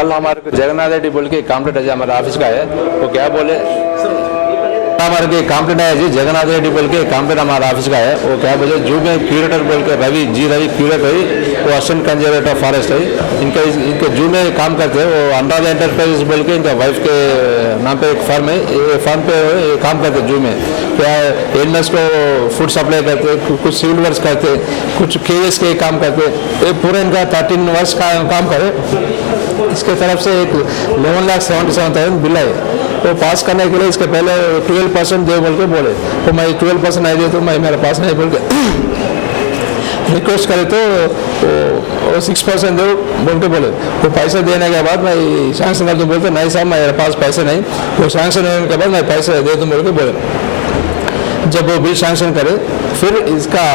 कल हमारे को जगन्नाथ रेड्डी बोल के कंप्लीट है हमारे ऑफिस का है, वो क्या बोले हमारे को कंप्लीट है जी जगन्नाथ रेड्डी बोल के कंप्लीट हमारा ऑफिस का है, वो क्या बोले जू में क्यूरेटर बोल के रवि क्यूरेटर है, वो असिस्टेंट कंजर्वेटर फॉरेस्ट है, इनके जू में काम करते हैं। वो अनुराधा एंटरप्राइजेस बोल के इनका वाइफ के नाम पे एक फर्म है, ये फर्म पे काम करते हैं जू में। क्या एनिमल्स को फूड सप्लाई करते, कुछ सिविल वर्क करते, कुछ केएस के काम करते, ये पूरे इनका 13 वर्ष का काम करे। इसके तरफ से एक 11,77,000 बिल है, तो पास करने के लिए इसके पहले 12% दे बोल के बोले, तो मैं 12% नहीं दे तो मैं मेरे पास नहीं बोल के रिक्वेस्ट करे तो 6% दो बोल के बोले, तो पैसे देने के बाद मैं सैंक्शन कर दूँ बोलते नहीं साहब मेरे पास पैसे नहीं, वो सैंक्शन होने के बाद मैं पैसे दे दूँ बोल के बोले। जब वो बिल सैंक्शन करे फिर इसका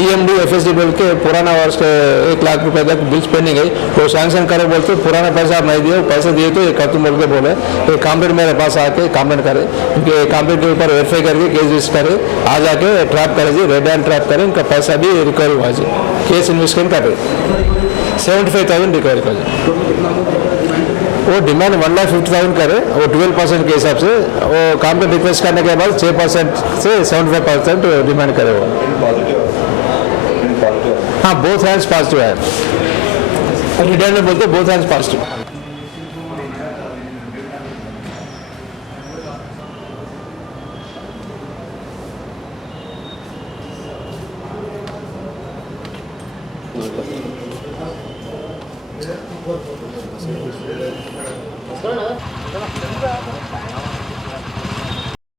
EMD FSD बोल के पुराना वर्ष के 1 लाख रुपए तक बिल्स पेंडिंग है, वो सैंक्शन करे बोलते पुराना पैसा आप नहीं दिए, पैसे दिए तो ये कर तुम बोल के बोले। तो कंप्लेंट मेरे पास आके कंप्लेंट करे, क्योंकि कंप्लेंट के ऊपर वेरीफाई करके केस रजिस्टर करे, आ जाके ट्रैप करे जी, रेड हैंड ट्रैप करें, इनका पैसा भी रिकवरी हुआ जी, केस इन्वेस्टमेंट करे 75,000 रिकवरी कर। वो डिमांड 1,50,000 करे, वो 12% के हिसाब से वो कंप्लेंट रिक्वेस्ट करने के बाद 6% से 75% डिमांड करे वो। हाँ बोथ हैंड्स पॉजिटिव है, रिटर्न में बोलते बोथ हैंड्स पॉजिटिव। Sekarang